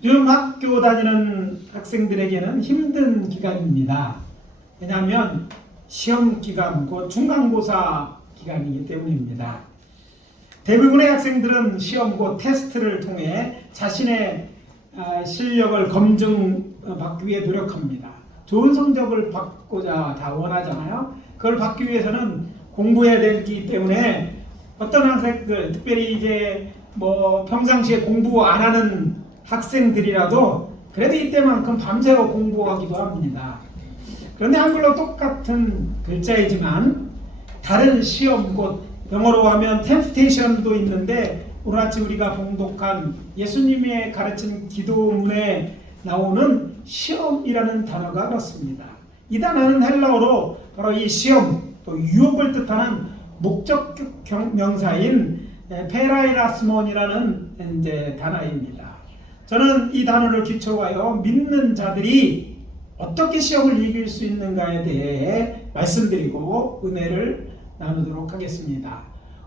요즘 학교 다니는 학생들에게는 힘든 기간입니다. 왜냐하면 시험 기간, 중간고사 기간이기 때문입니다. 대부분의 학생들은 시험 테스트를 통해 자신의 실력을 검증받기 위해 노력합니다. 좋은 성적을 받고자 다 원하잖아요. 그걸 받기 위해서는 공부해야 되기 때문에 어떤 학생들, 특별히 이제 평상시에 공부 안 하는 학생들이라도 그래도 이때만큼 밤새워 공부하기도 합니다. 그런데 한글로 똑같은 글자이지만 다른 시험, 영어로 하면 템프테이션도 있는데 오늘 아침 우리가 봉독한 예수님의 가르친 기도문에 나오는 시험이라는 단어가 그렇습니다. 이 단어는 헬라어로 바로 이 시험, 또 유혹을 뜻하는 목적격 명사인 페라이라스몬이라는 단어입니다. 저는 이 단어를 기초하여 믿는 자들이 어떻게 시험을 이길 수 있는가에 대해 말씀드리고 은혜를 나누도록 하겠습니다.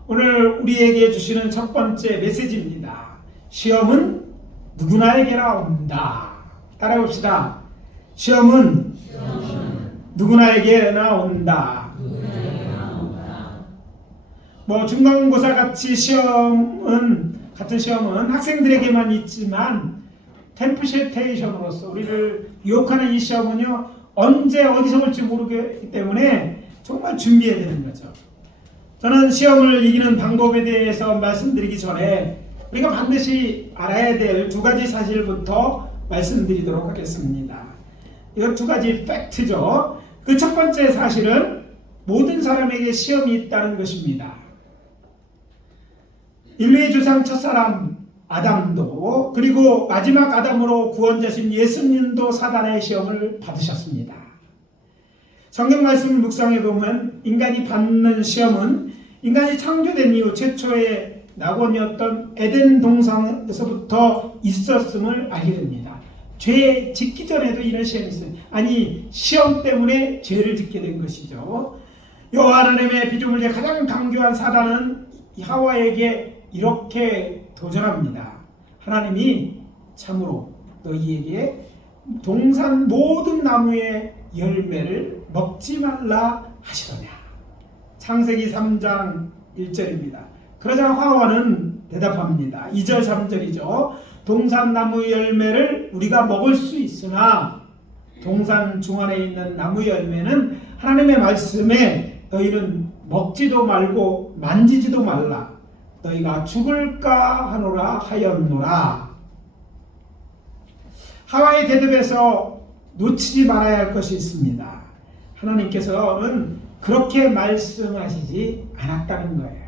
오늘 우리에게 주시는 첫 번째 메시지입니다. 시험은 누구나에게나 온다. 따라해봅시다. 시험은 누구나에게나 온다. 중간고사 같이 같은 시험은 학생들에게만 있지만 템프테이션으로서 우리를 유혹하는 이 시험은요, 언제 어디서 올지 모르기 때문에 정말 준비해야 되는 거죠. 저는 시험을 이기는 방법에 대해서 말씀드리기 전에 우리가 반드시 알아야 될 두 가지 사실부터 말씀드리도록 하겠습니다. 이거 두 가지 팩트죠. 그 첫 번째 사실은 모든 사람에게 시험이 있다는 것입니다. 인류의 조상 첫사람 아담도 그리고 마지막 아담으로 구원자신 예수님도 사단의 시험을 받으셨습니다. 성경 말씀을 묵상해 보면 인간이 받는 시험은 인간이 창조된 이후 최초의 낙원이었던 에덴 동산에서부터 있었음을 알게 됩니다. 죄 짓기 전에도 이런 시험이 있어요. 아니, 시험 때문에 죄를 짓게 된 것이죠. 여호와 하나님의 피조물의 가장 강교한 사단은 하와에게 이렇게 도전합니다. 하나님이 참으로 너희에게 동산 모든 나무의 열매를 먹지 말라 하시더냐. 창세기 3장 1절입니다. 그러자 하와는 대답합니다. 2절 3절이죠. 동산 나무 열매를 우리가 먹을 수 있으나 동산 중앙에 있는 나무 열매는 하나님의 말씀에 너희는 먹지도 말고 만지지도 말라. 너희가 죽을까 하노라 하였노라. 하와의 대답에서 놓치지 말아야 할 것이 있습니다. 하나님께서는 그렇게 말씀하시지 않았다는 거예요.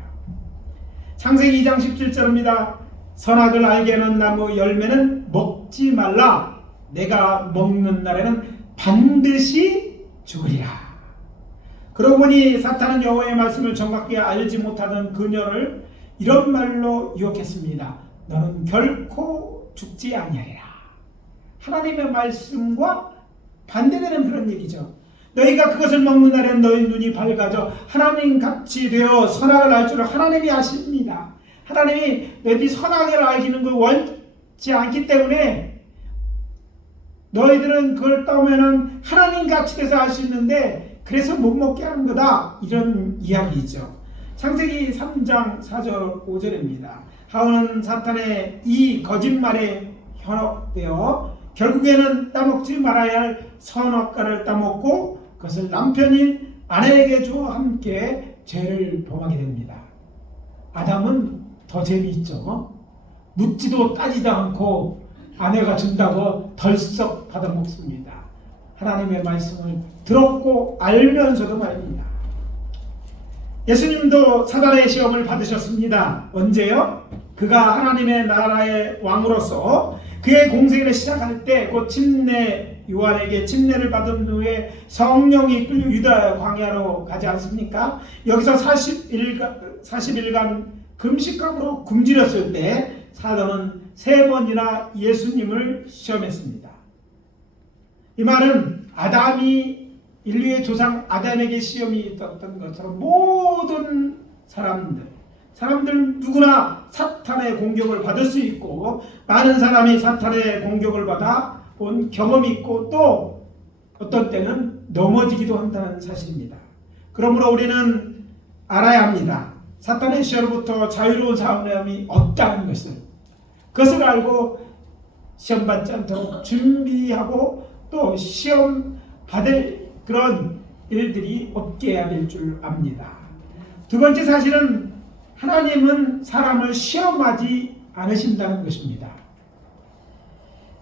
창세기 2장 17절입니다. 선악을 알게 하는 나무 열매는 먹지 말라. 내가 먹는 날에는 반드시 죽으리라. 그러고 보니 사탄은 여호와의 말씀을 정확히 알지 못하던 그녀를 이런 말로 유혹했습니다. 너는 결코 죽지 아니하리라. 하나님의 말씀과 반대되는 그런 얘기죠. 너희가 그것을 먹는 날엔 너희 눈이 밝아져 하나님같이 되어 선악을 알 줄을 하나님이 아십니다. 하나님이 너희들이 선악을 알기는 걸 원치 않기 때문에 너희들은 그걸 따오면은 하나님같이 돼서 알 수 있는데 그래서 못 먹게 하는 거다. 이런 이야기죠. 창세기 3장 4절 5절입니다. 하와는 사탄의 이 거짓말에 현혹되어 결국에는 따먹지 말아야 할 선악과를 따먹고 그것을 남편인 아내에게 주어 함께 죄를 범하게 됩니다. 아담은 더 재미있죠. 묻지도 따지도 않고 아내가 준다고 덜썩 받아먹습니다. 하나님의 말씀을 들었고 알면서도 말입니다. 예수님도 사단의 시험을 받으셨습니다. 언제요? 그가 하나님의 나라의 왕으로서 그의 공생을 시작할 때 곧 요한에게 침례를 받은 후에 성령이 이끌려 유다 광야로 가지 않습니까? 여기서 40일간 금식감으로 굶주렸을 때 사단은 3번이나 예수님을 시험했습니다. 이 말은 인류의 조상 아담에게 시험이 있었던 것처럼 모든 사람들, 사람들 누구나 사탄의 공격을 받을 수 있고 많은 사람이 사탄의 공격을 받아 온 경험이 있고 또 어떤 때는 넘어지기도 한다는 사실입니다. 그러므로 우리는 알아야 합니다. 사탄의 시험으로부터 자유로운 사람이 없다는 것을. 그것을 알고 시험 받지 않도록 준비하고 또 시험 받을 그런 일들이 없게 해야 될 줄 압니다. 두 번째 사실은 하나님은 사람을 시험하지 않으신다는 것입니다.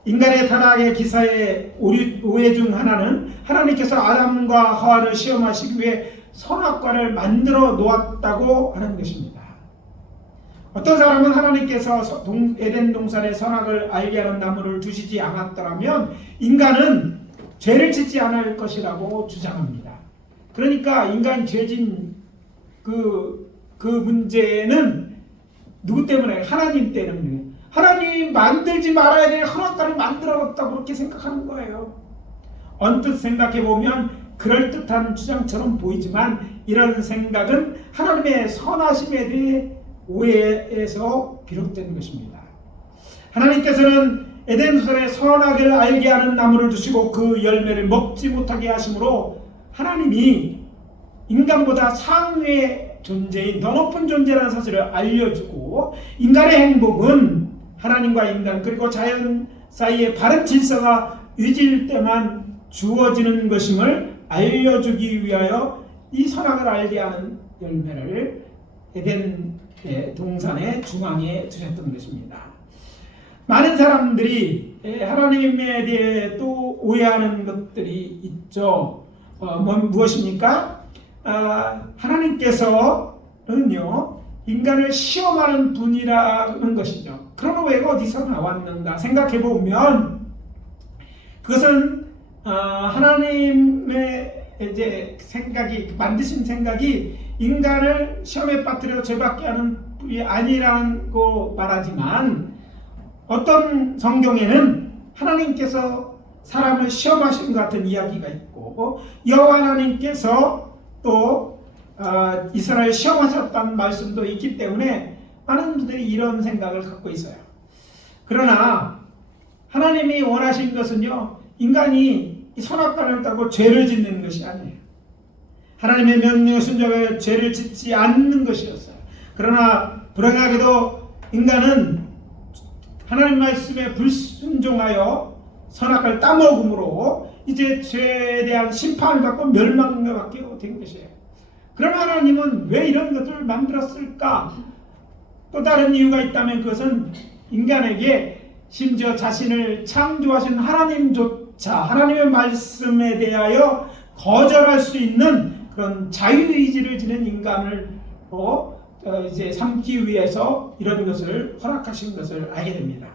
인간의 타락의 기사의 오해 중 하나는 하나님께서 아담과 하와를 시험하시기 위해 선악과를 만들어 놓았다고 하는 것입니다. 어떤 사람은 하나님께서 에덴 동산의 선악을 알게 하는 나무를 두시지 않았더라면 인간은 죄를 짓지 않을 것이라고 주장합니다. 그러니까 인간 죄진 그 문제는 누구 때문에? 하나님 때문에. 하나님 만들지 말아야 될 선악과를 만들어놨다고 그렇게 생각하는 거예요. 언뜻 생각해보면 그럴듯한 주장처럼 보이지만 이런 생각은 하나님의 선하심에 대해 오해에서 비롯된 것입니다. 하나님께서는 에덴동산에 선악을 알게 하는 나무를 두시고 그 열매를 먹지 못하게 하심으로 하나님이 인간보다 상위의 존재인 더 높은 존재라는 사실을 알려주고 인간의 행복은 하나님과 인간 그리고 자연 사이에 바른 질서가 유지될 때만 주어지는 것임을 알려주기 위하여 이 선악을 알게 하는 열매를 에덴 동산의 중앙에 두셨던 것입니다. 많은 사람들이 하나님에 대해 또 오해하는 것들이 있죠. 무엇입니까? 하나님께서는요 인간을 시험하는 분이라는 것이죠. 그런 오해가 어디서 나왔는가 생각해보면 그것은 하나님의 이제 생각이 만드신 생각이 인간을 시험에 빠뜨려 죄받게 하는 분이 아니라고 말하지만 어떤 성경에는 하나님께서 사람을 시험하신 것 같은 이야기가 있고 여호와 하나님께서 또 이스라엘 시험하셨다는 말씀도 있기 때문에 많은 분들이 이런 생각을 갖고 있어요. 그러나 하나님이 원하신 것은요 인간이 선악과를 따고 죄를 짓는 것이 아니에요. 하나님의 명령에 순종하여 죄를 짓지 않는 것이었어요. 그러나 불행하게도 인간은 하나님 말씀에 불순종하여 선악과를 따먹음으로 이제 죄에 대한 심판을 받고 멸망받게 된 것이에요. 그럼 하나님은 왜 이런 것들을 만들었을까? 또 다른 이유가 있다면 그것은 인간에게 심지어 자신을 창조하신 하나님조차 하나님의 말씀에 대하여 거절할 수 있는 그런 자유의지를 지닌 인간을 이제 삼기 위해서 이런 것을 허락하신 것을 알게 됩니다.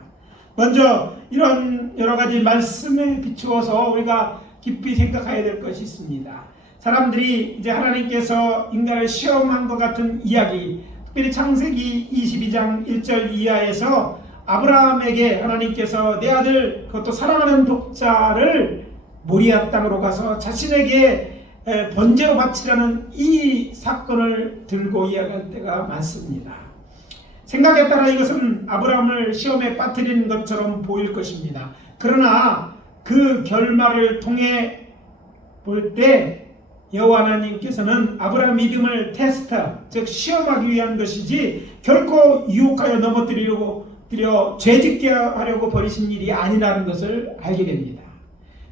먼저 이런 여러 가지 말씀에 비추어서 우리가 깊이 생각해야 될 것이 있습니다. 사람들이 이제 하나님께서 인간을 시험한 것 같은 이야기, 특별히 창세기 22장 1절 이하에서 아브라함에게 하나님께서 내 아들 그것도 사랑하는 독자를 모리아 땅으로 가서 자신에게 번제로 바치라는 이 사건을 들고 이야기할 때가 많습니다. 생각에 따라 이것은 아브라함을 시험에 빠뜨리는 것처럼 보일 것입니다. 그러나 그 결말을 통해 볼 때 여호와 하나님께서는 아브라함 믿음을 테스트, 즉 시험하기 위한 것이지 결코 유혹하여 넘어뜨리려 죄짓게 하려고 버리신 일이 아니라는 것을 알게 됩니다.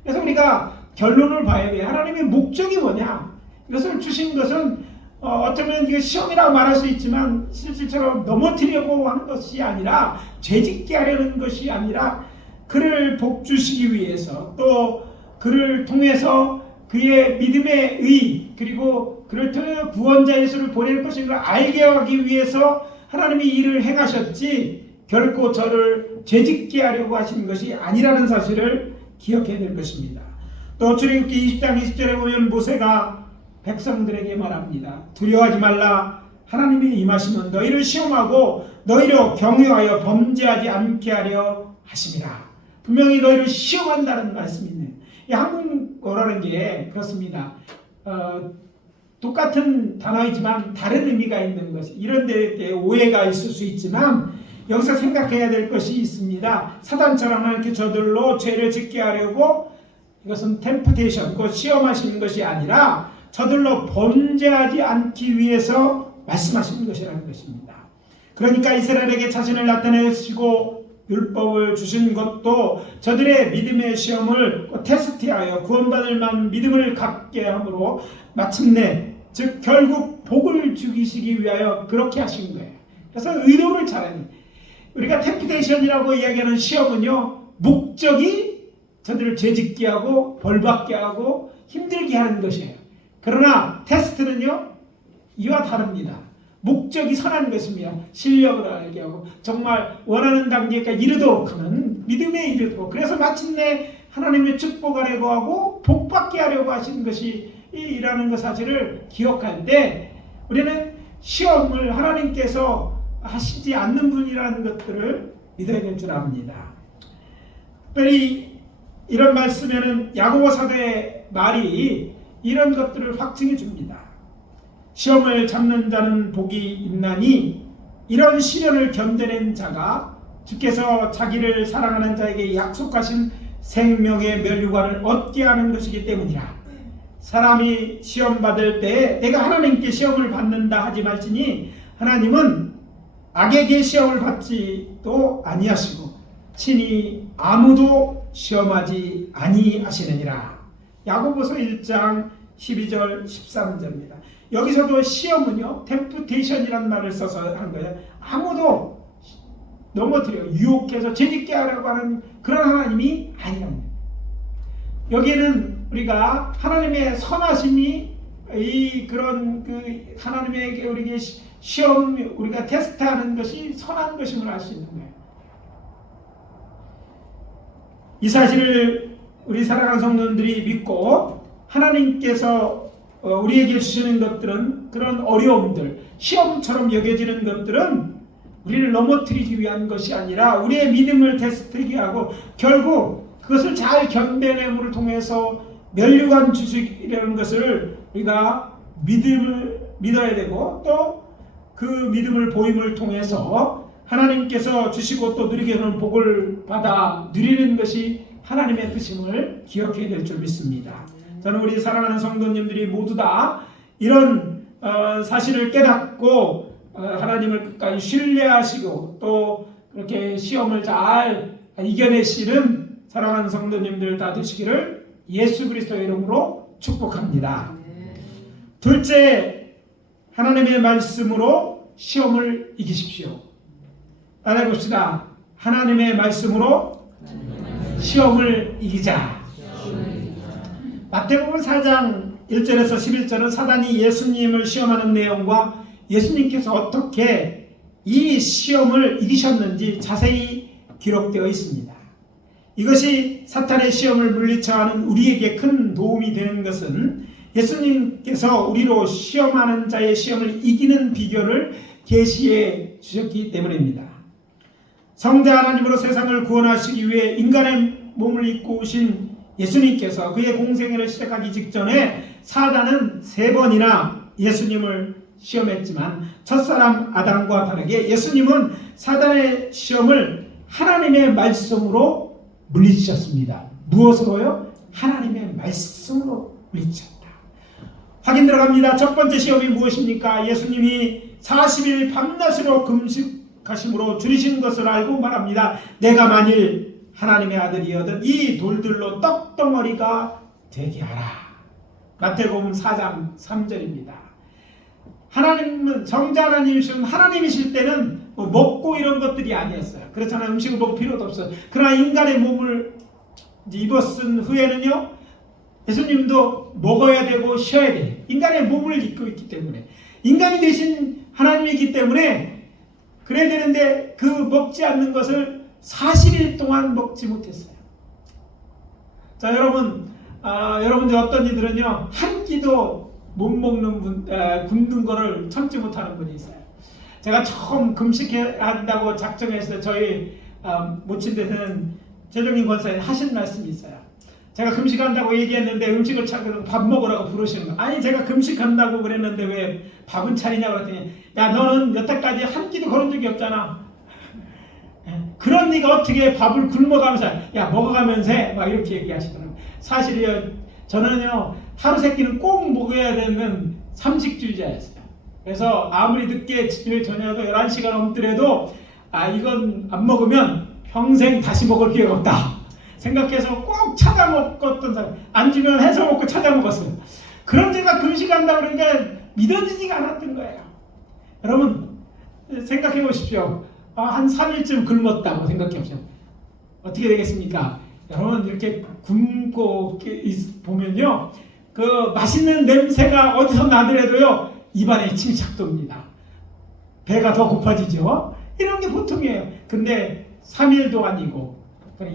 그래서 우리가 결론을 봐야 돼요. 하나님의 목적이 뭐냐? 이것을 주신 것은 어쩌면 이게 시험이라고 말할 수 있지만 실질처럼 넘어뜨리려고 하는 것이 아니라 죄짓게 하려는 것이 아니라 그를 복주시기 위해서 또 그를 통해서 그의 믿음의 의 그리고 그를 통해 구원자 예수를 보낼 것인 걸 알게 하기 위해서 하나님이 일을 행하셨지 결코 저를 죄짓게 하려고 하신 것이 아니라는 사실을 기억해야 될 것입니다. 또 출애굽기 20장 20절에 보면 모세가 백성들에게 말합니다. 두려워하지 말라. 하나님의 임하심은 너희를 시험하고 너희를 경유하여 범죄하지 않게 하려 하심이라. 분명히 너희를 시험한다는 말씀이 있네요. 이 한국어라는 게 그렇습니다. 똑같은 단어이지만 다른 의미가 있는 것이 이런 데 오해가 있을 수 있지만 여기서 생각해야 될 것이 있습니다. 사단처럼 이렇게 저들로 죄를 짓게 하려고 이것은 템프테이션, 그 시험하시는 것이 아니라 저들로 범죄하지 않기 위해서 말씀하시는 것이라는 것입니다. 그러니까 이스라엘에게 자신을 나타내시고 율법을 주신 것도 저들의 믿음의 시험을 테스트하여 구원받을 만한 믿음을 갖게 함으로 마침내 즉 결국 복을 주시기 위하여 그렇게 하신 거예요. 그래서 의도를 잘하니 우리가 템프테이션이라고 이야기하는 시험은요, 목적이 저들을 죄짓게 하고 벌받게 하고 힘들게 하는 것이에요. 그러나 테스트는요, 이와 다릅니다. 목적이 선한 것입니다. 실력을 알게 하고 정말 원하는 단계까지 이르도록 하는 믿음에 이르도록, 그래서 마침내 하나님의 축복하려고 하고 복받게 하려고 하시는 것이 이라는 것 사실을 기억할 때 우리는 시험을 하나님께서 하시지 않는 분이라는 것들을 믿어야 될 줄 압니다. 특별히 이런 말씀에는 야고보 사도의 말이 이런 것들을 확증해 줍니다. 시험을 참는 자는 복이 있나니 이런 시련을 견뎌낸 자가 주께서 자기를 사랑하는 자에게 약속하신 생명의 면류관을 얻게 하는 것이기 때문이라. 사람이 시험 받을 때 내가 하나님께 시험을 받는다 하지 말지니 하나님은 악에게 시험을 받지도 아니하시고 친히 아무도 시험하지 아니하시느니라. 야고보서 1장 12절 13절입니다. 여기서도 시험은요, 템프테이션이라는 말을 써서 한 거예요. 아무도 넘어뜨려 유혹해서 죄짓게 하려고 하는 그런 하나님이 아니랍니다. 여기에는 우리가 하나님의 선하심이 이 그런 그 하나님에게 우리에게 시험 우리가 테스트하는 것이 선한 것임을 알 수 있는 거예요. 이 사실을 우리 사랑하는 성도들이 믿고 하나님께서 우리에게 주시는 것들은 그런 어려움들, 시험처럼 여겨지는 것들은 우리를 넘어뜨리기 위한 것이 아니라 우리의 믿음을 테스트하게 하고 결국 그것을 잘 견뎌내므로 통해서 면류관 주시려는 것을 우리가 믿어야 되고 또 그 믿음을 보임을 통해서 하나님께서 주시고 또 누리게 하는 복을 받아 누리는 것이 하나님의 뜻임을 기억해야 될 줄 믿습니다. 저는 우리 사랑하는 성도님들이 모두 다 이런 사실을 깨닫고 하나님을 끝까지 신뢰하시고 또 그렇게 시험을 잘 이겨내시는 사랑하는 성도님들 다 되시기를 예수 그리스도의 이름으로 축복합니다. 둘째, 하나님의 말씀으로 시험을 이기십시오. 따라해봅시다. 하나님의 말씀으로 시험을 이기자. 마태복음 4장 1절에서 11절은 사단이 예수님을 시험하는 내용과 예수님께서 어떻게 이 시험을 이기셨는지 자세히 기록되어 있습니다. 이것이 사탄의 시험을 물리쳐하는 우리에게 큰 도움이 되는 것은 예수님께서 우리로 시험하는 자의 시험을 이기는 비결을 계시해 주셨기 때문입니다. 성자 하나님으로 세상을 구원하시기 위해 인간의 몸을 입고 오신 예수님께서 그의 공생애를 시작하기 직전에 사단은 3번이나 예수님을 시험했지만 첫사람 아담과 다르게 예수님은 사단의 시험을 하나님의 말씀으로 물리치셨습니다. 무엇으로요? 하나님의 말씀으로 물리치셨다. 확인 들어갑니다. 첫 번째 시험이 무엇입니까? 예수님이 40일 밤낮으로 금식하심으로 줄이신 것을 알고 말합니다. 내가 만일 하나님의 아들이여든 이 돌들로 떡덩어리가 되게 하라. 마태복음 4장 3절입니다. 하나님은 성자 하나님이실 때는 먹고 이런 것들이 아니었어요. 그렇잖아요. 음식을 먹을 필요도 없어요. 그러나 인간의 몸을 입었은 후에는요, 예수님도 먹어야 되고 쉬어야 돼요. 인간의 몸을 입고 있기 때문에, 인간이 되신 하나님이기 때문에 그래야 되는데 그 먹지 않는 것을 40일 동안 먹지 못했어요. 자, 여러분들 어떤 이들은요, 한 끼도 못 먹는 분, 굶는 거를 참지 못하는 분이 있어요. 제가 처음 금식한다고 작정했을 때 저희 모친대는 최정인 권사님 하신 말씀이 있어요. 제가 금식한다고 얘기했는데 음식을 찾고 밥 먹으라고 부르시는 거. 아니 제가 금식한다고 그랬는데 왜 밥은 차리냐고 그랬더니 야 너는 여태까지 한 끼도 걸은 적이 없잖아. 그런 네가 어떻게 밥을 굶어가면서 야 먹어가면서 해? 막 이렇게 얘기하시더라고요. 사실이요 저는요 하루 세 끼는 꼭 먹어야 되는 삼식주의자였어요. 그래서 아무리 늦게 집에 저녁도 11시가 넘더라도 이건 안 먹으면 평생 다시 먹을 기회가 없다 생각해서 꼭 찾아 먹었던 사람. 안 주면 해서 먹고 찾아 먹었어요. 그런 제가 금식한다 그러니까 믿어지지가 않았던 거예요. 여러분 생각해 보십시오. 한 3일쯤 굶었다고 생각해 보십시오. 어떻게 되겠습니까? 여러분 이렇게 굶고 보면요 그 맛있는 냄새가 어디서 나더라도요 입안에 침착 돕니다. 배가 더 고파지죠. 이런 게 보통이에요. 근데 3일도 아니고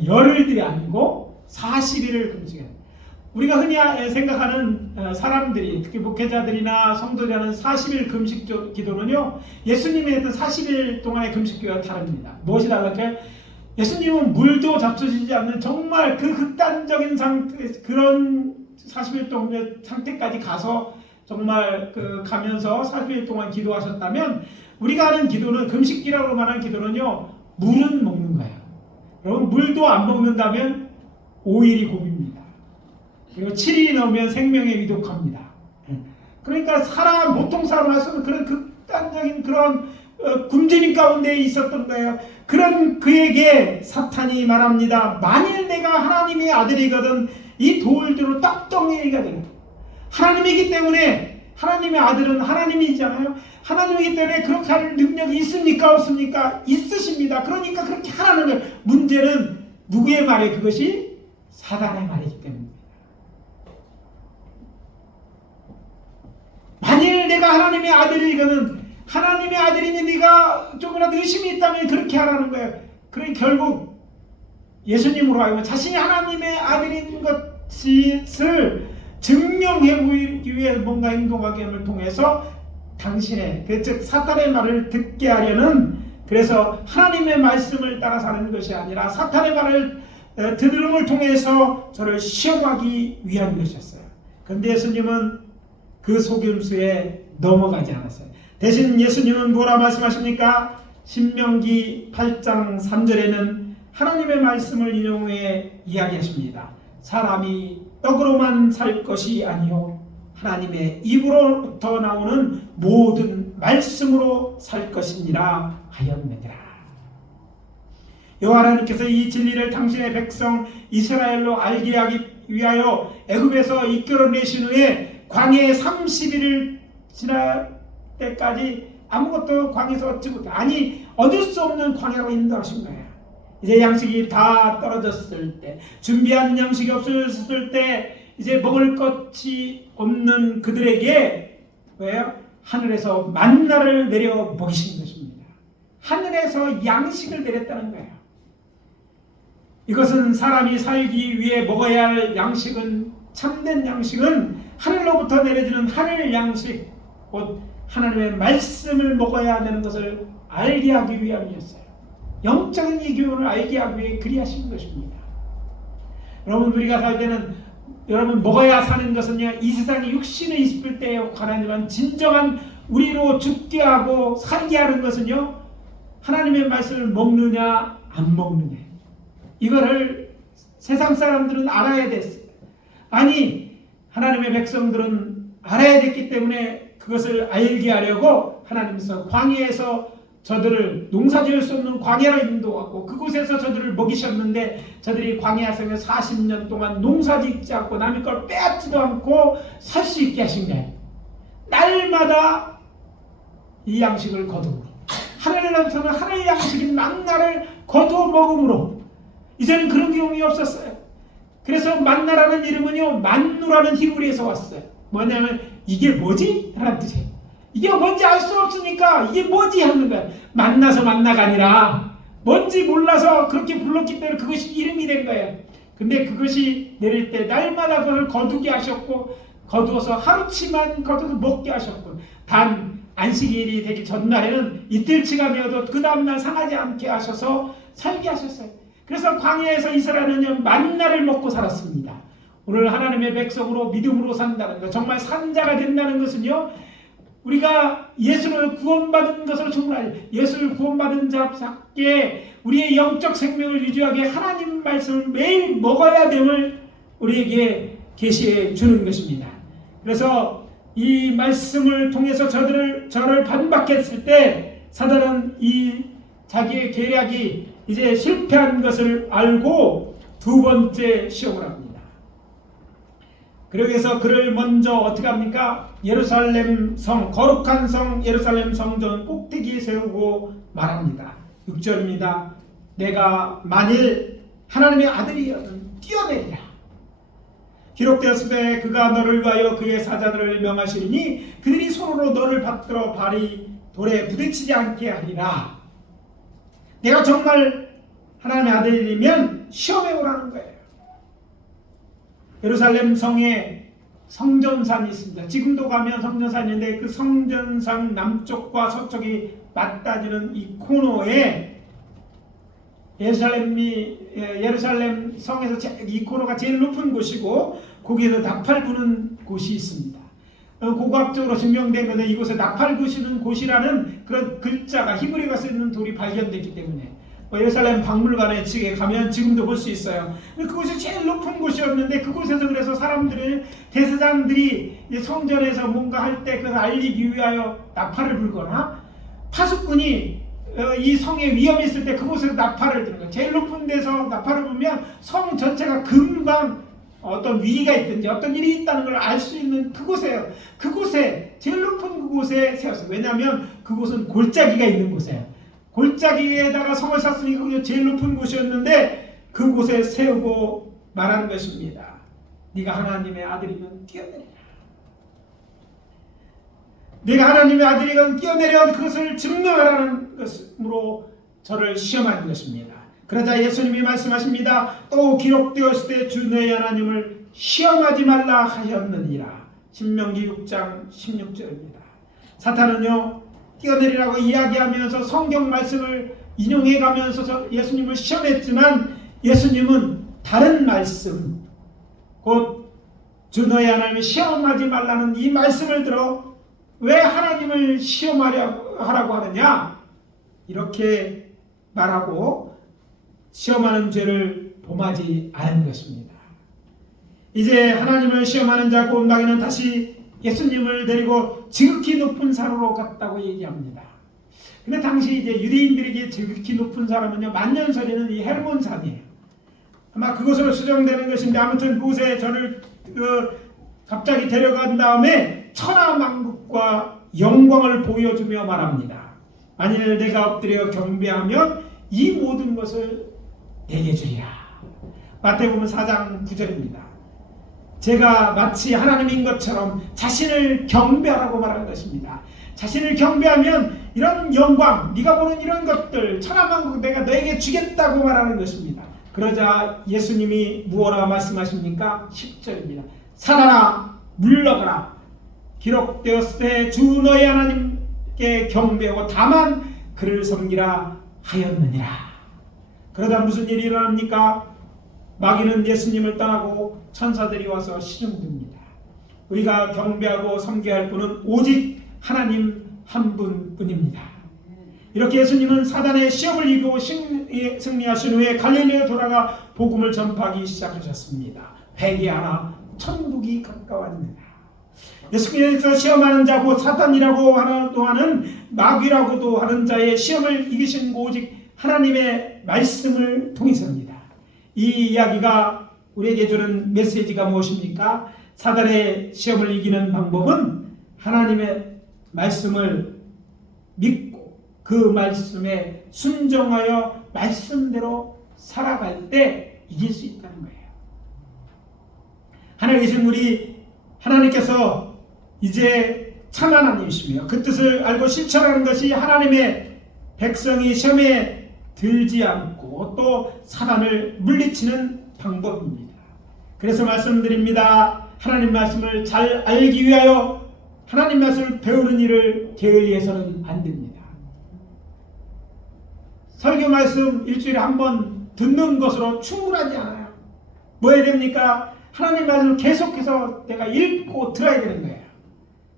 열흘들이 아니고 40일을 금식해요. 우리가 흔히 생각하는 사람들이 특히 목회자들이나 성도들이 하는 40일 금식 기도는요 예수님이 했던 40일 동안의 금식 기도와 다릅니다. 무엇이 달랐을까요? 예수님은 물도 잡수시지 않는 정말 그 극단적인 상태, 그런 40일 동안의 상태까지 가서 정말 가면서 40일 동안 기도하셨다면 우리가 하는 기도는 금식기라고 말하는 기도는요 물은 먹는 거예요. 여러분 물도 안 먹는다면 5일이 고비입니다. 그리고 7일이 넘으면 생명에 위독합니다. 그러니까 보통 사람 할 수 없는 그런 극단적인 그런 굶주림 가운데 있었던 거예요. 그런 그에게 사탄이 말합니다. 만일 내가 하나님의 아들이거든 이 돌들로 떡덩이가 되는 하나님이기 때문에 하나님의 아들은 하나님이잖아요. 하나님이기 때문에 그렇게 할 능력이 있습니까? 없습니까? 있으십니다. 그러니까 그렇게 하라는 거예요. 문제는 누구의 말에 그것이 사단의 말이기 때문입니다. 만일 내가 하나님의 아들이거든 하나님의 아들이니 네가 조금이라도 의심이 있다면 그렇게 하라는 거예요. 그러니 결국 예수님으로 하여금 자신이 하나님의 아들인 것을 증명해 보이기 위해 뭔가 행동하게 함을 통해서 당신의 즉 사탄의 말을 듣게 하려는 그래서 하나님의 말씀을 따라 사는 것이 아니라 사탄의 말을 들음을 통해서 저를 시험하기 위한 것이었어요. 그런데 예수님은 그 속임수에 넘어가지 않았어요. 대신 예수님은 뭐라 말씀하십니까? 신명기 8장 3절에는 하나님의 말씀을 인용해 이야기하십니다. 사람이 떡으로만 살 것이 아니요 하나님의 입으로부터 나오는 모든 말씀으로 살 것이니라 하였느니라. 여호와 하나님께서 이 진리를 당신의 백성 이스라엘로 알게 하기 위하여 애굽에서 이끌어내신 후에 광야에 30일을 지날 때까지 아무것도 광야에서 얻지 못해 얻을 수 없는 광야로 인도하신 거예요. 이제 양식이 다 떨어졌을 때 준비한 양식이 없어졌을 때 이제 먹을 것이 없는 그들에게 왜요? 하늘에서 만나를 내려 먹이신 것입니다. 하늘에서 양식을 내렸다는 거예요. 이것은 사람이 살기 위해 먹어야 할 양식은 참된 양식은 하늘로부터 내려지는 하늘 양식 곧 하나님의 말씀을 먹어야 되는 것을 알게 하기 위함이었어요. 영적인 이 교훈을 알게 하기 위해 그리하신 것입니다. 여러분 우리가 살 때는 여러분 먹어야 사는 것은요 이 세상에 육신의 있을 때에 관하지만 진정한 우리로 죽게 하고 살게 하는 것은요 하나님의 말씀을 먹느냐 안 먹느냐 이거를 세상 사람들은 알아야 됐어요. 하나님의 백성들은 알아야 됐기 때문에 그것을 알게 하려고 하나님께서 광야에서 저들을 농사지을 수 없는 광야로 인도하고 그곳에서 저들을 먹이셨는데 저들이 광야에서 40년 동안 농사짓지 않고 남의 걸 빼앗지도 않고 살 수 있게 하신 거예요. 날마다 이 양식을 거두므로 하늘에서는 하늘 양식인 만나를 거두어 먹음으로 이제는 그런 경험이 없었어요. 그래서 만나라는 이름은요 만누라는 히브리에서 왔어요. 뭐냐면 이게 뭐지? 라는 뜻이에요. 이게 뭔지 알 수 없으니까 이게 뭐지? 하는 거야. 만나서 만나가 아니라 뭔지 몰라서 그렇게 불렀기 때문에 그것이 이름이 된 거예요. 근데 그것이 내릴 때 날마다 그걸 거두게 하셨고 거두어서 하루치만 거두어서 먹게 하셨고 단 안식일이 되기 전날에는 이틀치가 되어도 그 다음날 상하지 않게 하셔서 살게 하셨어요. 그래서 광야에서 이스라엘은 만나를 먹고 살았습니다. 오늘 하나님의 백성으로 믿음으로 산다는 것, 정말 산자가 된다는 것은요, 우리가 예수를 구원받은 것으로 충분하지, 예수를 구원받은 자답게 우리의 영적 생명을 유지하게 하나님 말씀을 매일 먹어야 됨을 우리에게 계시해 주는 것입니다. 그래서 이 말씀을 통해서 저를 반박했을 때 사단은 이 자기의 계략이 이제 실패한 것을 알고 두 번째 시험을 합니다. 그러기 위해서 그를 먼저 어떻게 합니까? 예루살렘 성, 거룩한 성 예루살렘 성전 꼭대기에 세우고 말합니다. 6절입니다. 내가 만일 하나님의 아들이여든 뛰어내리라. 기록되었을 때 그가 너를 위하여 그의 사자들을 명하시리니 그들이 손으로 너를 받들어 발이 돌에 부딪히지 않게 하리라. 내가 정말 하나님의 아들이면 시험해 오라는 거예요. 예루살렘 성에 성전산이 있습니다. 지금도 가면 성전산이 있는데 그 성전산 남쪽과 서쪽이 맞닿아지는 이 코너에 예루살렘 성에서 이 코너가 제일 높은 곳이고 거기에서 나팔 부는 곳이 있습니다. 고고학적으로 증명된 것은 이곳에 나팔 부시는 곳이라는 그런 글자가 히브리어가 쓰는 돌이 발견됐기 때문에 예루살렘 박물관에 가면 지금도 볼 수 있어요. 그곳이 제일 높은 곳이었는데 그곳에서 그래서 사람들은 대제사장들이 성전에서 뭔가 할 때 그것을 알리기 위하여 나팔을 불거나 파수꾼이 이 성에 위험이 있을 때 그곳에서 나팔을 드는 거예요. 제일 높은 데서 나팔을 불면 성 전체가 금방 어떤 위기가 있든지 어떤 일이 있다는 걸 알 수 있는 그곳에요. 그곳에 제일 높은 그곳에 세웠어요. 왜냐하면 그곳은 골짜기가 있는 곳이에요. 골짜기에다가 성을 샀으니 그게 제일 높은 곳이었는데 그곳에 세우고 말하는 것입니다. 네가 하나님의 아들이면 뛰어내리라. 네가 하나님의 아들이면 뛰어내려 그것을 증명하라는 것으로 저를 시험하는 것입니다. 그러자 예수님이 말씀하십니다. 또 기록되었을 때 주 너희 하나님을 시험하지 말라 하였느니라. 신명기 6장 16절입니다. 사탄은요 뛰어내리라고 이야기하면서 성경 말씀을 인용해가면서 예수님을 시험했지만 예수님은 다른 말씀, 곧 주 너희 하나님을 시험하지 말라는 이 말씀을 들어 왜 하나님을 시험하라고 하느냐 이렇게 말하고 시험하는 죄를 범하지 않은 것입니다. 이제 하나님을 시험하는 자 고운마귀는 다시 예수님을 데리고 지극히 높은 산으로 갔다고 얘기합니다. 근데 당시 이제 유대인들에게 지극히 높은 산은요 만년설에는 이 헬몬산이에요. 아마 그곳으로 수정되는 것인데 아무튼 그곳에 저를 갑자기 데려간 다음에 천하만국과 영광을 보여주며 말합니다. 만일 내가 엎드려 경배하면 이 모든 것을 내게 주리라. 마태복음 4장 9절입니다. 제가 마치 하나님인 것처럼 자신을 경배하라고 말하는 것입니다. 자신을 경배하면 이런 영광, 네가 보는 이런 것들 천하만국 내가 너에게 주겠다고 말하는 것입니다. 그러자 예수님이 무엇라 말씀하십니까? 10절입니다. 살아라 물러가라. 기록되었을 때 주 너희 하나님께 경배하고 다만 그를 섬기라 하였느니라. 그러다 무슨 일이 일어납니까? 마귀는 예수님을 떠나고 천사들이 와서 시중듭니다. 우리가 경배하고 섬겨야 할 분은 오직 하나님 한 분뿐입니다. 이렇게 예수님은 사단의 시험을 이기고 승리하신 후에 갈릴리에 돌아가 복음을 전파하기 시작하셨습니다. 회개하라 천국이 가까웠느니라. 예수님께서 시험하는 자 곧 사탄이라고 하는 동안은 마귀라고도 하는 자의 시험을 이기신 오직 하나님의 말씀을 통해서입니다. 이 이야기가 우리에게 주는 메시지가 무엇입니까? 사단의 시험을 이기는 방법은 하나님의 말씀을 믿고 그 말씀에 순종하여 말씀대로 살아갈 때 이길 수 있다는 거예요. 하나님 계신 우리 하나님께서 이제 참 하나님이시며 그 뜻을 알고 실천하는 것이 하나님의 백성이 시험에 들지 않고 또 사단을 물리치는 방법입니다. 그래서 말씀드립니다. 하나님 말씀을 잘 알기 위하여 하나님 말씀을 배우는 일을 게을리해서는 안 됩니다. 설교 말씀 일주일에 한 번 듣는 것으로 충분하지 않아요. 뭐 해야 됩니까? 하나님 말씀을 계속해서 내가 읽고 들어야 되는 거예요.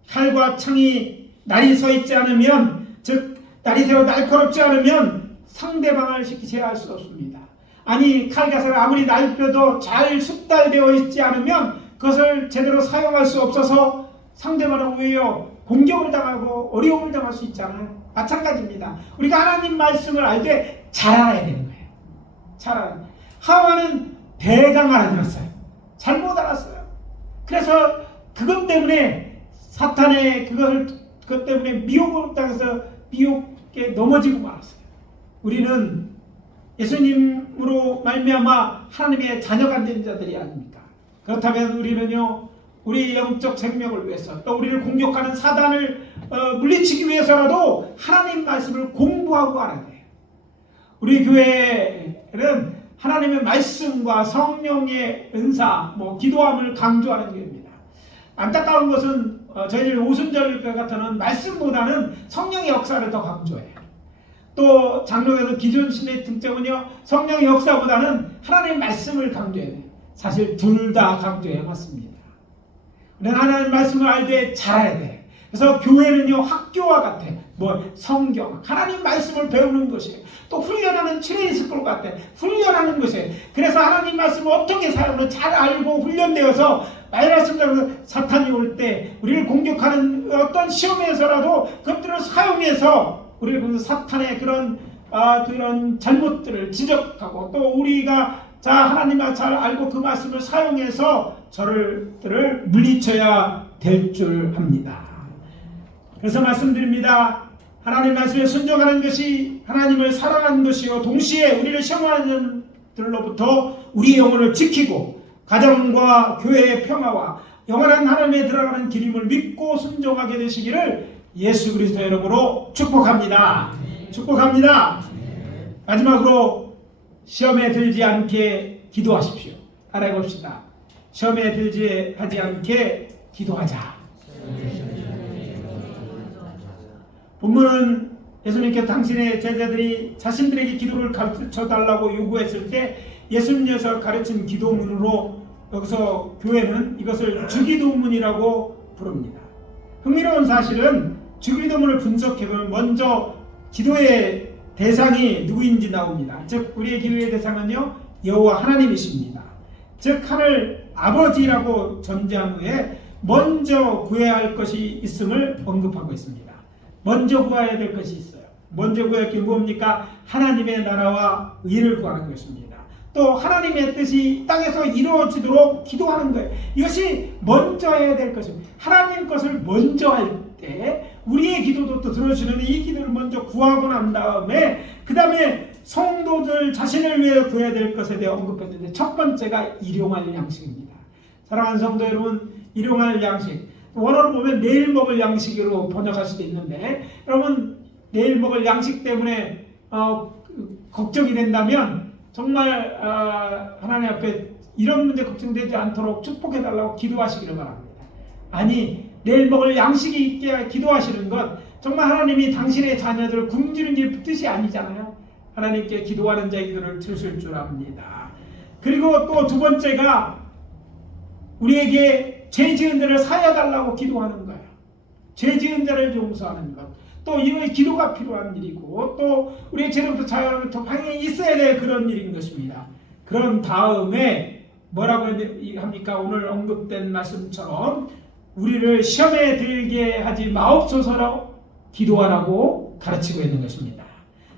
칼과 창이 날이 서 있지 않으면, 즉 날이 새어 날카롭지 않으면 상대방을 제어할 수 없습니다. 아니 칼가사가 아무리 날펴도 잘 숙달되어 있지 않으면 그것을 제대로 사용할 수 없어서 상대방을 오히려 공격을 당하고 어려움을 당할 수 있잖아요. 마찬가지입니다. 우리가 하나님 말씀을 알되 잘 알아야 되는 거예요. 잘 알아야 돼요. 하와는 대강 알아들었어요. 잘못 알았어요. 그래서 그것 때문에 사탄의 그것 때문에 미혹을 당해서 미혹에 넘어지고 말았어요. 우리는 예수님으로 말미암아 하나님의 자녀가 된 자들이 아닙니까? 그렇다면 우리는요, 우리 영적 생명을 위해서 또 우리를 공격하는 사단을 물리치기 위해서라도 하나님 말씀을 공부하고 알아야 돼요. 우리 교회는 하나님의 말씀과 성령의 은사, 기도함을 강조하는 교회입니다. 안타까운 것은 저희들 오순절 같은 말씀보다는 성령의 역사를 더 강조해요. 또 장로교는 기존 신의 특징은요, 성령의 역사보다는 하나님의 말씀을 강조해야 돼요. 사실 둘 다 강조해야 맞습니다. 우리는 하나님의 말씀을 알되 잘해야 돼. 그래서 교회는요, 학교와 같아. 성경, 하나님 말씀을 배우는 것이에요. 또 훈련하는 트레이닝 스쿨 같아. 훈련하는 것이에요. 그래서 하나님 말씀을 어떻게 사용하는지 잘 알고 훈련되어서 말씀대로 사탄이 올 때 우리를 공격하는 어떤 시험에서라도 그것들을 사용해서 우리를 사탄의 그런 잘못들을 지적하고 또 우리가 하나님을 잘 알고 그 말씀을 사용해서 저들을 물리쳐야 될 줄 압니다. 그래서 말씀드립니다. 하나님 말씀에 순종하는 것이 하나님을 사랑하는 것이요, 동시에 우리를 시험하는 들로부터 우리의 영혼을 지키고 가정과 교회의 평화와 영원한 하나님에 들어가는 길임을 믿고 순종하게 되시기를 예수 그리스도의 이름으로 축복합니다. 축복합니다. 마지막으로 시험에 들지 않게 기도하십시오. 따라해 봅시다. 시험에 들지 하지 않게 기도하자. 본문은 예수님께서 당신의 제자들이 자신들에게 기도를 가르쳐달라고 요구했을 때 예수님께서 가르친 기도문으로 여기서 교회는 이것을 주기도문이라고 부릅니다. 흥미로운 사실은 주기도문을 분석해보면 먼저 기도의 대상이 누구인지 나옵니다. 즉 우리의 기도의 대상은요, 여호와 하나님이십니다. 즉 하늘 아버지라고 전제한 후에 먼저 구해야 할 것이 있음을 언급하고 있습니다. 먼저 구해야 될 것이 있어요. 먼저 구해야 할 게 뭡니까? 하나님의 나라와 의를 구하는 것입니다. 또 하나님의 뜻이 땅에서 이루어지도록 기도하는 거예요. 이것이 먼저 해야 될 것입니다. 하나님 것을 먼저 할 때 우리의 기도도 또 들어주는 이 기도를 먼저 구하고 난 다음에 그 다음에 성도들 자신을 위해 구해야 될 것에 대해 언급했는데 첫 번째가 일용할 양식입니다. 사랑하는 성도 여러분, 일용할 양식, 원어로 보면 내일 먹을 양식으로 번역할 수도 있는데, 여러분 내일 먹을 양식 때문에 걱정이 된다면 정말 하나님 앞에 이런 문제 걱정되지 않도록 축복해달라고 기도하시기를 바랍니다. 아니, 내일 먹을 양식이 있게 기도하시는 것, 정말 하나님이 당신의 자녀들을 굶주리는 게 뜻이 아니잖아요. 하나님께 기도하는 자의 기도를 들으실 줄 압니다. 그리고 또 두 번째가 우리에게 죄 지은 자를 사여달라고 기도하는 거예요. 죄 지은 자를 용서하는 것. 또 이런 기도가 필요한 일이고, 또 우리의 죄로부터 자유하는 더 방향이 있어야 될 그런 일인 것입니다. 그런 다음에 뭐라고 합니까? 오늘 언급된 말씀처럼 우리를 시험에 들게 하지 마옵소서로 기도하라고 가르치고 있는 것입니다.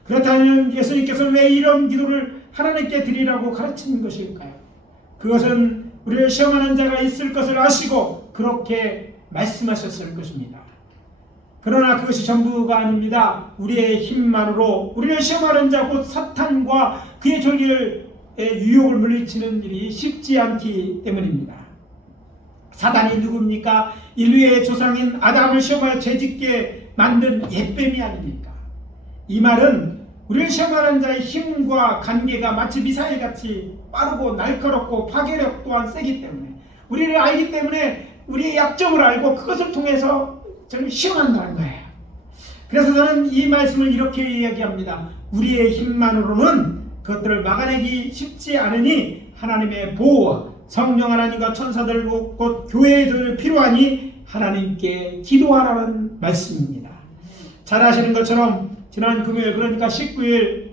그렇다면 예수님께서 왜 이런 기도를 하나님께 드리라고 가르치는 것일까요? 그것은 우리를 시험하는 자가 있을 것을 아시고 그렇게 말씀하셨을 것입니다. 그러나 그것이 전부가 아닙니다. 우리의 힘만으로 우리를 시험하는 자 곧 사탄과 그의 존재의 유혹을 물리치는 일이 쉽지 않기 때문입니다. 사단이 누굽니까? 인류의 조상인 아담을 시험하여 죄짓게 만든 옛뱀이 아닙니까? 이 말은 우리를 시험하는 자의 힘과 관계가 마치 미사일같이 빠르고 날카롭고 파괴력 또한 세기 때문에, 우리를 알기 때문에 우리의 약점을 알고 그것을 통해서 저를 시험한다는 거예요. 그래서 저는 이 말씀을 이렇게 이야기합니다. 우리의 힘만으로는 그것들을 막아내기 쉽지 않으니 하나님의 보호와 성령 하나님과 천사들 곧 교회들 필요하니 하나님께 기도하라는 말씀입니다. 잘 아시는 것처럼 지난 금요일 그러니까 19일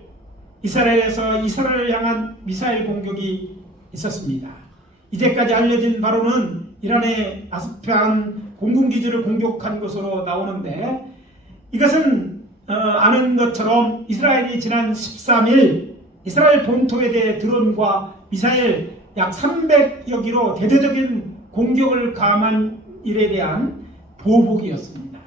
이스라엘에서 이스라엘을 향한 미사일 공격이 있었습니다. 이제까지 알려진 바로는 이란의 아스파한 공군기지를 공격한 것으로 나오는데 이것은 아는 것처럼 이스라엘이 지난 13일 이스라엘 본토에 대해 드론과 미사일 약 300여 기로 대대적인 공격을 가한 일에 대한 보복이었습니다.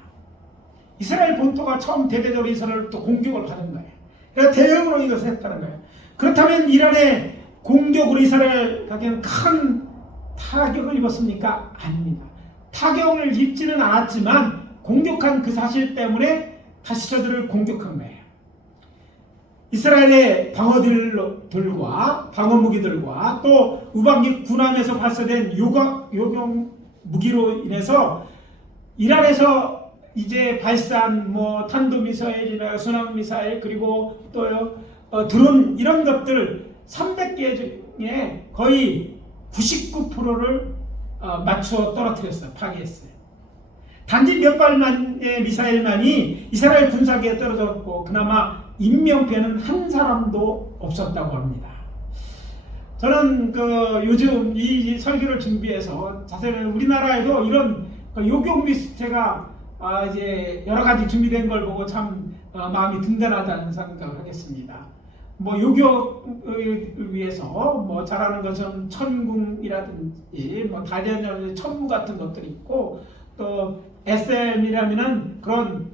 이스라엘 본토가 처음 대대적으로 이스라엘을 또 공격을 하는 거예요. 그래서 대응으로 이것을 했다는 거예요. 그렇다면 이란의 공격으로 이스라엘에게는 큰 타격을 입었습니까? 아닙니다. 타격을 입지는 않았지만 공격한 그 사실 때문에 다시 저들을 공격한 거예요. 이스라엘의 방어들과 방어무기들과 또 우방기 군함에서 발사된 요격 무기로 인해서 이란에서 이제 발사한 탄도미사일이나 순항미사일 그리고 또 드론 이런 것들 300개 중에 거의 99%를 맞추어 떨어뜨렸어요. 파괴했어요. 단지 몇 발만의 미사일만이 이스라엘 군사기에 떨어졌고 그나마 인명피해는 한 사람도 없었다고 합니다. 저는 요즘 이 설교를 준비해서 자세히 우리나라에도 이런 요격 미사체가 이제 여러 가지 준비된 걸 보고 참 마음이 든든하다는 생각을 하겠습니다. 요격을 위해서 잘하는 것은 천궁이라든지 다련의 천무 같은 것들이 있고 또 SM이라면은 그런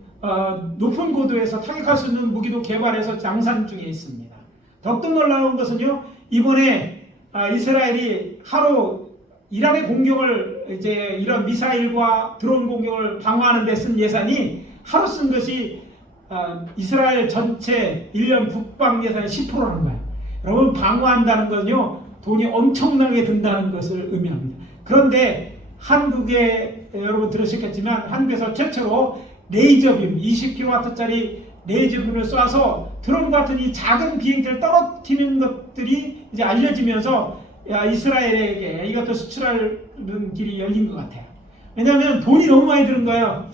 높은 고도에서 타격할 수 있는 무기도 개발해서 장산 중에 있습니다. 더욱더 놀라운 것은요, 이번에 이스라엘이 하루 이란의 공격을 이제 이런 미사일과 드론 공격을 방어하는 데 쓴 예산이 하루 쓴 것이 이스라엘 전체 1년 국방 예산의 10%라는 거예요. 여러분 방어한다는 건요 돈이 엄청나게 든다는 것을 의미합니다. 그런데 한국에 여러분 들으셨겠지만 한국에서 최초로 레이저빔 20kW짜리 레이저빔을 쏴서 드론 같은 이 작은 비행기를 떨어뜨리는 것들이 이제 알려지면서 이스라엘에게 이것도 수출하는 길이 열린 것 같아요. 왜냐하면 돈이 너무 많이 드는 거예요.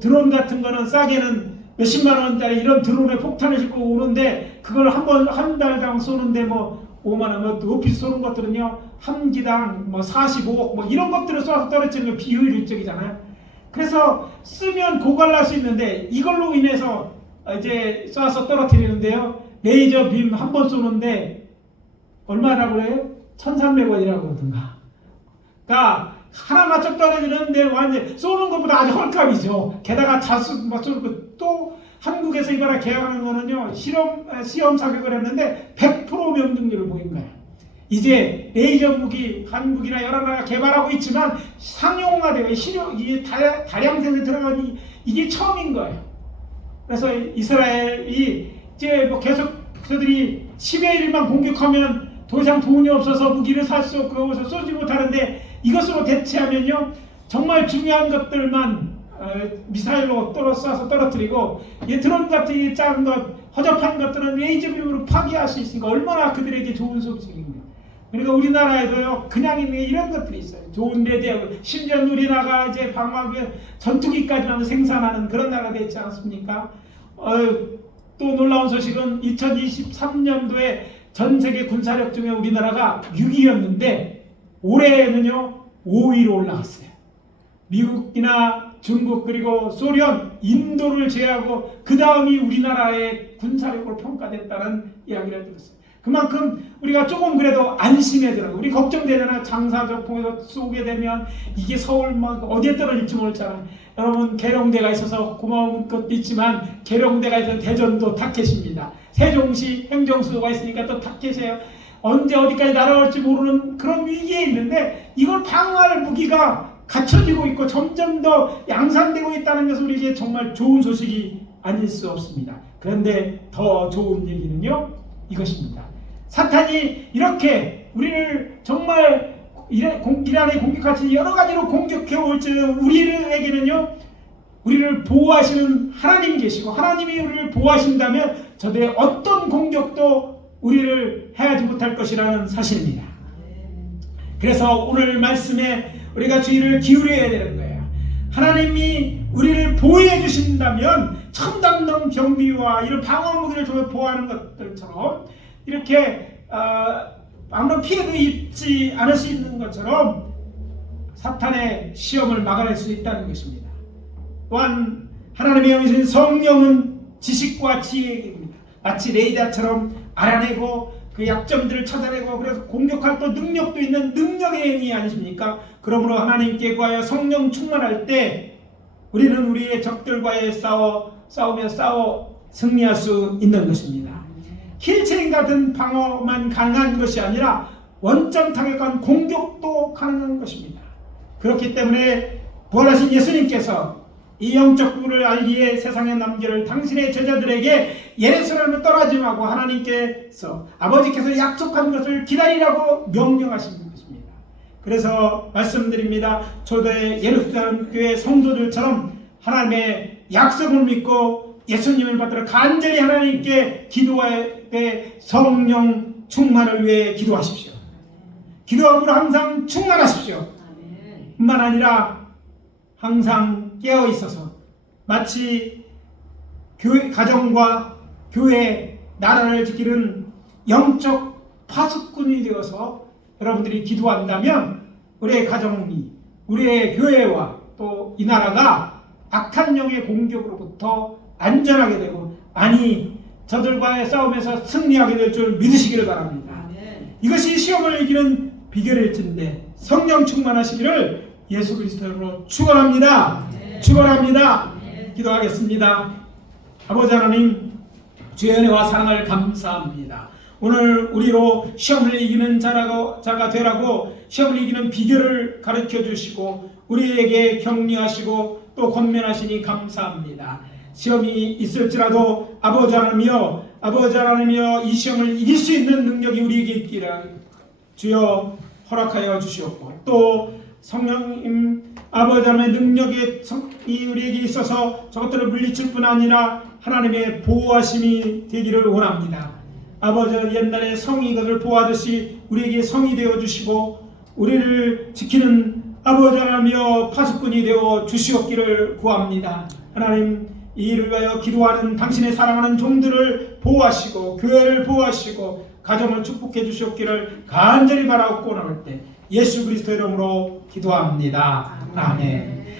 드론 같은 거는 싸게는 몇십만 원짜리 이런 드론에 폭탄을 싣고 오는데 그걸 한 달당 쏘는데 5만 원, 높이 쏘는 것들은요 한 기당 45억 이런 것들을 쏴서 떨어뜨리는 거 비효율적이잖아요. 그래서 쓰면 고갈날 수 있는데 이걸로 인해서 이제 쏴서 떨어뜨리는데요. 레이저 빔 한 번 쏘는데 얼마라고 해요? 1,300원이라고 그러던가. 그러니까 하나 맞춰 떨어지는데 완전 쏘는 것보다 아주 헐값이죠. 게다가 자수 쏘는 거 또 한국에서 이거랑 계약하는 거는요 시험 사격을 했는데 100% 명중률을 보인 거예요. 이제 레이저 무기 한국이나 여러 나라가 개발하고 있지만 상용화되고 이게 다량 생산에 들어가니 이게 처음인 거예요. 그래서 이스라엘이 이제 계속 그들이 10여 일만 공격하면 더 이상 돈이 없어서 무기를 살 수 없고 그것을 쏘지 못하는데 이것으로 대체하면요 정말 중요한 것들만 미사일로 쏴서 떨어뜨리고 드론 같은 작은 것 허접한 것들은 레이저빔으로 파괴할 수 있으니까 얼마나 그들에게 좋은 소식입니다. 그러니까 우리나라에도요 그냥 있는 이런 것들이 있어요. 좋은 레디하고 심지어 우리나라가 이제 방어하기 전투기까지만 생산하는 그런 나라가 되지 않습니까? 또 놀라운 소식은 2023년도에 전 세계 군사력 중에 우리나라가 6위였는데 올해는요 5위로 올라갔어요. 미국이나 중국 그리고 소련, 인도를 제외하고 그 다음이 우리나라의 군사력으로 평가됐다는 이야기를 들었어요. 그만큼 우리가 조금 그래도 안심해더라고요. 우리 걱정되잖아요. 장사적통에서 쏘게 되면 이게 서울 어디에 떨어질지 모르잖아요. 여러분 계룡대가 있어서 고마운 것도 있지만 계룡대가 있어서 대전도 타켓입니다. 세종시 행정수도가 있으니까 또 타켓이에요. 언제 어디까지 날아올지 모르는 그런 위기에 있는데 이걸 방어할 무기가 갖춰지고 있고 점점 더 양산되고 있다는 것은 우리에게 정말 좋은 소식이 아닐 수 없습니다. 그런데 더 좋은 얘기는요 이것입니다. 사탄이 이렇게 우리를 정말 이란의 공격같이 여러 가지로 공격해 올지 우리에게는요 우리를 보호하시는 하나님이 계시고 하나님이 우리를 보호하신다면 저들의 어떤 공격도 우리를 해하지 못할 것이라는 사실입니다. 그래서 오늘 말씀에 우리가 주의를 기울여야 되는 거예요. 하나님이 우리를 보호해 주신다면 첨단동 경비와 이런 방어 무기를 통해 보호하는 것들처럼 이렇게 아무런 피해도 입지 않을 수 있는 것처럼 사탄의 시험을 막아낼 수 있다는 것입니다. 또한 하나님의 영이신 성령은 지식과 지혜입니다. 마치 레이더처럼 알아내고 그 약점들을 찾아내고 그래서 공격할 또 능력도 있는 능력의 영이 아니십니까? 그러므로 하나님께 구하여 성령 충만할 때 우리는 우리의 적들과의 싸우며 승리할 수 있는 것입니다. 킬체인 같은 방어만 가능한 것이 아니라 원점 타격한 공격도 가능한 것입니다. 그렇기 때문에 부활하신 예수님께서 이 영적 부를 알기에 세상의 남겨를 당신의 제자들에게 예루살렘을 떠나지 말고 하나님께서 아버지께서 약속한 것을 기다리라고 명령하신 것입니다. 그래서 말씀드립니다. 초대 예루살렘 교회 성도들처럼 하나님의 약속을 믿고 예수님을 받들어 간절히 하나님께 기도할 때 성령 충만을 위해 기도하십시오. 기도함으로 항상 충만하십시오. 뿐만 아니라 항상 깨어 있어서 마치 교회, 가정과 교회, 나라를 지키는 영적 파수꾼이 되어서 여러분들이 기도한다면 우리의 가정이, 우리의 교회와 또 이 나라가 악한 영의 공격으로부터 안전하게 되고 저들과의 싸움에서 승리하게 될 줄 믿으시기를 바랍니다. 이것이 시험을 이기는 비결일진데 성령 충만하시기를 예수 그리스도로 축원합니다. 축원합니다. 기도하겠습니다. 아버지 하나님, 주의 은혜와 사랑을 감사합니다. 오늘 우리로 시험을 이기는 자가 되라고 시험을 이기는 비결을 가르쳐 주시고 우리에게 격려하시고 또 권면하시니 감사합니다. 시험이 있을지라도 아버지 하나님이여 이 시험을 이길 수 있는 능력이 우리에게 있기를 주여 허락하여 주시옵고 또 성령님 아버지 하나님의 능력이 우리에게 있어서 저것들을 물리칠 뿐 아니라 하나님의 보호하심이 되기를 원합니다. 아버지 옛날에 성이 이것을 보호하듯이 우리에게 성이 되어 주시고 우리를 지키는 아버지 하나님이여 파수꾼이 되어 주시옵기를 구합니다. 하나님 이 일을 위하여 기도하는 당신의 사랑하는 종들을 보호하시고 교회를 보호하시고 가정을 축복해 주시옵기를 간절히 바라옵고 나올 때 예수 그리스도 이름으로 기도합니다. 아멘.